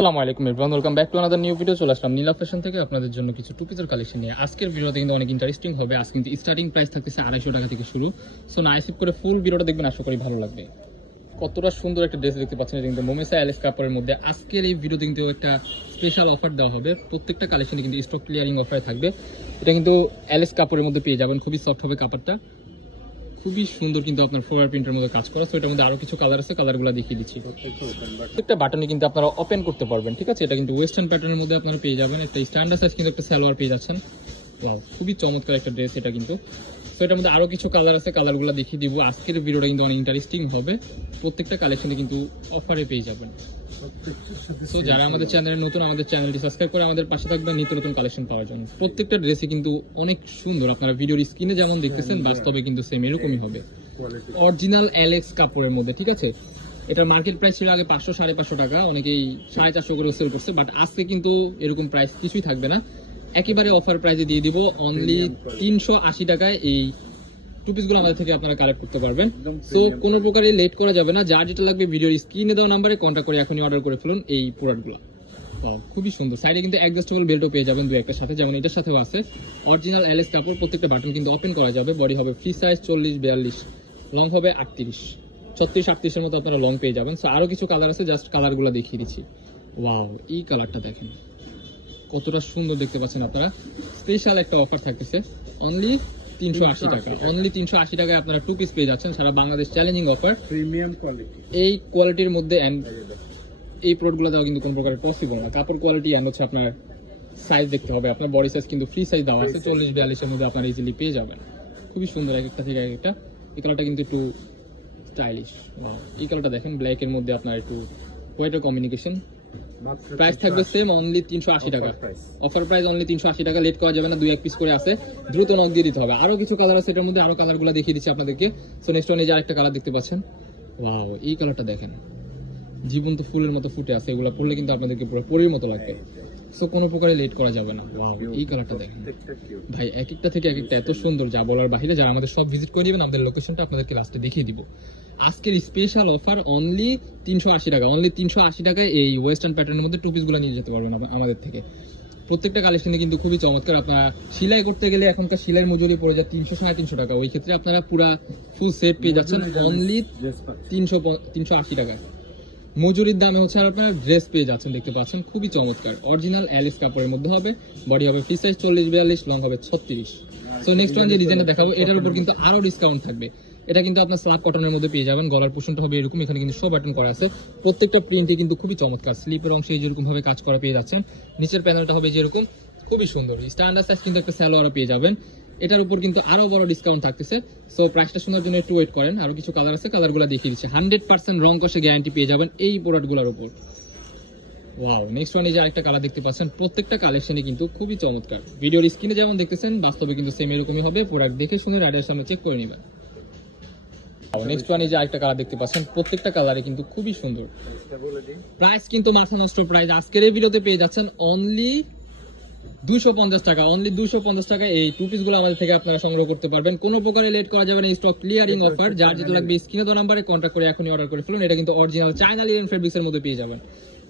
আসসালামু আলাইকুম everyone welcome back to another new video চলে আসলাম নীলা ফ্যাশন থেকে আপনাদের জন্য কিছু টু পিসের কালেকশন নিয়ে। আজকের ভিডিওতে কিন্তু অনেক ইন্টারেস্টিং হবে। আজকে কিন্তু স্টার্টিং প্রাইস থাকতেছে আড়াইশো টাকা থেকে শুরু। সো নাইসিপ করে ফুল ভিডিওটা দেখবেন, আশা করি ভালো লাগবে। কতটা সুন্দর একটা ড্রেস দেখতে পাচ্ছেন কিন্তু মোমেসা অ্যালেস কাপড়ের মধ্যে। আজকের এই ভিডিওতে কিন্তু একটা স্পেশাল অফার দেওয়া হবে। প্রত্যেকটা কালেকশনে কিন্তু স্টক ক্লিয়ারিং অফার থাকবে। এটা কিন্তু অ্যালেস কাপড়ের মধ্যে পেয়ে যাবেন। খুবই সফট হবে কাপড়টা। খুবই সুন্দর কিন্তু আপনার ফ্লোয়ার প্রিন্টের মধ্যে কাজ করা সো এটার মধ্যে আরও কিছু কালার আছে কালারগুলো দেখিয়ে দিচ্ছি। প্রত্যেকটা বাটনে কিন্তু আপনারা ওপেন করতে পারবেন, ঠিক আছে? এটা কিন্তু ওয়েস্টার্ন প্যাটার্নের মধ্যে আপনারা পেয়ে যাবেন। একটা স্ট্যান্ডার্ড সাইজ কিন্তু একটা সালোয়ার পেয়ে যাচ্ছেন। খুবই চমৎকার একটা ড্রেস এটা কিন্তু। তো এটার মধ্যে আরও কিছু কালার আছে কালারগুলো দেখিয়ে দিব। আজকের ভিডিওটা কিন্তু অনেক ইন্টারেস্টিং হবে। প্রত্যেকটা কালেকশনে কিন্তু অফারে পেয়ে যাবেন। তো যারা আমাদের চ্যানেলে নতুন, আমাদের চ্যানেলটি সাবস্ক্রাইব করে আমাদের পাশে থাকবেন, নিত্য নতুন কালেকশন পাওয়ার জন্য। প্রত্যেকটা ড্রেসই কিন্তু অনেক সুন্দর। আপনারা ভিডিওর স্ক্রিনে যেমন দেখতেছেন বাস্তবে কিন্তু সেম এরকমই হবে। অরিজিনাল অ্যালেক্স কাপড়ের মধ্যে, ঠিক আছে? এটার মার্কেট প্রাইস ছিল আগে পাঁচশো, সাড়ে পাঁচশো টাকা। অনেকেই সাড়ে চারশো করে সেল করছে বাট আজকে কিন্তু এরকম প্রাইস কিছুই থাকবে না। একেবারে অফার প্রাইসে দিয়ে দিব অনলি তিনশো আশি টাকায় এই টু পিসগুলো আমাদের থেকে আপনারা কালেক্ট করতে পারবেন। সো কোনো প্রকারই লেট করা যাবে না। যার যেটা লাগবে ভিডিওর স্ক্রিনে দেওয়া নাম্বারে কন্ট্যাক্ট করে এখনই অর্ডার করে ফেলুন এই প্রোডাক্টগুলো খুবই সুন্দর। সাইডে কিন্তু অ্যাডজাস্টেবল বেল্টও পেয়ে যাবেন দু একটার সাথে যেমন এটার সাথেও আছে। অরিজিনাল এলএস কাপড় প্রত্যেকটা বাটন কিন্তু ওপেন করা যাবে। বডি হবে ফ্রি সাইজ চল্লিশ বিয়াল্লিশ লং হবে আটত্রিশ। ছত্রিশ আটত্রিশের মতো আপনারা লং পেয়ে যাবেন। সো আরও কিছু কালার আছে জাস্ট কালারগুলো দেখিয়ে দিচ্ছি। ওয়াও এই কালারটা দেখেন। কতটা সুন্দর দেখতে পাচ্ছেন আপনারা? স্পেশাল একটা অফার থাকতেছে। অনলি তিনশো আশি টাকা। অনলি তিনশো আশি টাকায় আপনারা টু পিস পেয়ে যাচ্ছেন। সারা Bangladesh challenging offer premium quality এই কোয়ালিটির মধ্যে এই প্রোডাক্টগুলো দেওয়া কিন্তু কোনো প্রকার পসিবল না। কাপড় কোয়ালিটি অ্যান্ড হচ্ছে আপনার সাইজ দেখতে হবে। আপনার বডি সাইজ কিন্তু ফ্রি সাইজ দেওয়া আছে। চল্লিশ বিয়াল্লিশের মধ্যে আপনার ইজিলি পেয়ে যাবেন। খুবই সুন্দর এক একটা থেকে এক একটা। এই কালারটা কিন্তু একটু স্টাইলিশ এই কালারটা দেখেন ব্ল্যাকের মধ্যে আপনার একটু হোয়াইটের কমিউনিকেশন প্রাইস থাকবে সেম অনলি তিনশো আশি টাকা। অফার প্রাইস অনলি তিনশো আশি টাকা লেট করা যাবে না দুই এক পিস করে আছে। দ্রুত নক দিয়ে দিতে হবে। আরও কিছু কালার আছে এটার মধ্যে আরও কালারগুলো দেখিয়ে দিচ্ছি আপনাদেরকে। সো নেক্সট ওয়ান এই যে আরেকটা কালার দেখতে পাচ্ছেন। ওয়াও এই কালারটা দেখেন। জীবন্ত ফুলের মতো ফুটে আছে এগুলো পড়লে কিন্তু আপনাদেরকে পুরো পরীর মতো লাগবে। সো কোনো প্রকারে লেট করা যাবে না। এই কালারটা দেখেন। ভাই এক একটা থেকে এক একটা এত সুন্দর যা বলার বাহিরে যারা আমাদের সব ভিজিট করে নেবেন আমাদের লোকেশনটা আপনাদেরকে লাস্টে দেখিয়ে দিব। আজকের স্পেশাল অফার অনলি তিনশো আশি টাকা অনলি তিনশো আশি টাকায় এই ওয়েস্টার্ন প্যাটার্নের মধ্যে টু পিসগুলো নিয়ে যেতে পারবেন আমাদের থেকে। প্রত্যেকটা কালেকশনে কিন্তু খুবই চমৎকার। আপনারা সেলাই করতে গেলে এখনকার সেলাই মজুরি পড়ে যায় তিনশো সাড়ে তিনশো টাকা। ওই ক্ষেত্রে আপনারা পুরা ফুল সেট পেয়ে যাচ্ছেন অনলি তিনশো তিনশো আশি টাকা। মজুরির দামে হচ্ছে আর আপনারা ড্রেস পেয়ে যাচ্ছেন, দেখতে পাচ্ছেন, খুবই চমৎকার। অরিজিনাল অ্যালিস কাপড়ের মধ্যে হবে বডি হবে ফ্রি সাইজ চল্লিশ, বিয়াল্লিশ লং হবে ছত্রিশ। সো নেক্সট ওয়ান যে ডিজাইনটা দেখাবো, এটার উপর কিন্তু আরও ডিসকাউন্ট থাকবে। এটা কিন্তু আপনার স্লাব কটনের মধ্যে পেয়ে যাবেন, গলার পোষণটা হবে এরকম, এখানে কিন্তু সব বাটন করা আছে। প্রত্যেকটা প্রিন্টই কিন্তু খুবই চমৎকার স্লিপের অংশে যেরকম ভাবে কাজ করা পেয়ে যাচ্ছেন, নিচের প্যানেলটা হবে যেরকম, খুবই সুন্দর। স্ট্যান্ডার্ড সাইজ কিন্তু একটা স্যালোয়ারও পেয়ে যাবেন। এটার উপর কিন্তু আরও বড় ডিসকাউন্ট থাকতেছে। সো প্রাইসটা শোনার জন্য একটু ওয়েট করেন। আরও কিছু কালার আছে কালারগুলো দেখিয়ে দিচ্ছে। হান্ড্রেড পার্সেন্ট রং কষে গ্যারান্টি পেয়ে যাবেন এই প্রোডাক্টগুলোর উপর। ওয়াও নেক্সট ওয়ান এই যে আরেকটা কালার দেখতে পাচ্ছেন প্রত্যেকটা কালেকশনই কিন্তু খুবই চমৎকার। ভিডিওর স্ক্রিনে যেমন দেখতেছেন বাস্তবে কিন্তু সেম এরকমই হবে। প্রোডাক্ট দেখে শুনে রাইডার সামনে চেক করে নেবেন। নেক্সট ওয়ান এই যে আরেকটা কালার দেখতে পাচ্ছেন প্রত্যেকটা কালারে কিন্তু খুবই সুন্দর। প্রাইস কিন্তু মাথা নষ্ট প্রাইস আজকের এই ভিডিওতে পেয়ে যাচ্ছেন অনলি দুশো পঞ্চাশ টাকা অনলি দুশো পঞ্চাশ টাকা এই টু পিসগুলো আমাদের থেকে আপনারা সংগ্রহ করতে পারবেন। কোনো প্রকারে লেট করা যাবে না স্টক ক্লিয়ারিং অফার যার যেটা লাগবে স্ক্রিনে তো নাম্বারে কন্ট্যাক্ট করে এখনই অর্ডার করে ফেলুন এটা কিন্তু অরিজিনাল চাইনা লিলেন ফেব্রিক্সের মধ্যে পেয়ে যাবেন।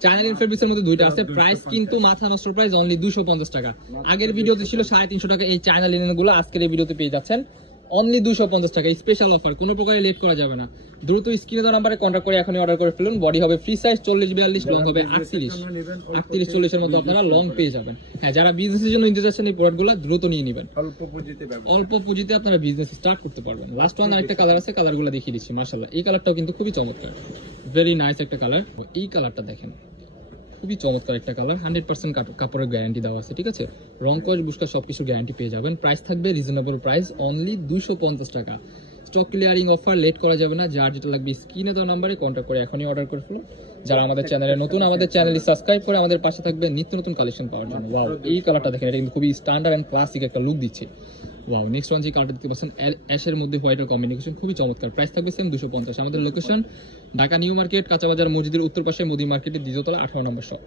চাইনা লিলেন ফেব্রিক্সের মধ্যে দুইটা আছে প্রাইস কিন্তু মাথা নষ্ট প্রাইস অনলি দুশো পঞ্চাশ টাকা। আগের ভিডিওতে ছিল সাড়ে তিনশো টাকা। এই চায়না লিলেনগুলো আজকের এই ভিডিওতে পেয়ে যাচ্ছেন। অনলি দুশো পঞ্চাশ টাকা স্পেশাল অফার কোনো প্রকারে লেট করা যাবে না। দ্রুত স্ক্রিনে দেওয়া নাম্বারে কন্ট্যাক্ট করে এখনই অর্ডার করে ফেলুন। বডি হবে ফ্রি সাইজ চল্লিশ বিয়াল্লিশ লং হবে আটত্রিশ। আটত্রিশ চল্লিশের মতো আপনারা লং পেয়ে যাবেন। হ্যাঁ যারা বিজনেসের জন্য নিতে চাচ্ছেন এই প্রোডাক্টগুলো দ্রুত নিয়ে নেবেন। অল্প পুঁজিতে অল্প পুঁজিতে আপনারা বিজনেস স্টার্ট করতে পারবেন। লাস্ট ওয়ান আরেকটা কালার আছে কালারগুলো দেখিয়ে দিচ্ছি মাশাআল্লাহ। এই কালারটাও কিন্তু খুবই চমৎকার। ভেরি নাইস একটা কালার এই কালারটা দেখেন। খুবই চমৎকার একটা কালার হান্ড্রেড পার্সেন্ট কাপড়ের গ্যারান্টি দেওয়া আছে, ঠিক আছে? রং কয়েস বুসকা সব কিছু গ্যারান্টি পেয়ে যাবেন। প্রাইস থাকবে রিজনেবল প্রাইস অনলি দুশো পঞ্চাশ টাকা। স্টক ক্লিয়ারিং অফার লেট করা যাবে না, যার যেটা লাগবে স্ক্রিনে দেওয়া নাম্বারে কন্ট্যাক্ট করে এখনই অর্ডার করে ফেলুন। যারা আমাদের চ্যানেলে নতুন, আমাদের চ্যানেলটি সাবস্ক্রাইব করে আমাদের পাশে থাকবে নিত্য নতুন কালেকশন পাওয়ার জন্য। ওয়াও এই কালারটা দেখেন, এটা কিন্তু খুবই স্ট্যান্ডার্ড অ্যান্ড ক্লাসিক একটা লুক দিচ্ছে। ওয়াও নেক্সট ওয়ান যে কালারটা দেখতে পাচ্ছেন অ্যাশের মধ্যে হোয়াইটের কম্বিনেশন খুবই চমৎকার। প্রাইস থাকবে সেম দুশো পঞ্চাশ। আমাদের লোকেশন ঢাকা নিউ মার্কেট, কাঁচাবাজার মসজিদের উত্তর পাশে মোদি মার্কেটের দ্বিতীয়তলা আঠারো নম্বর শপ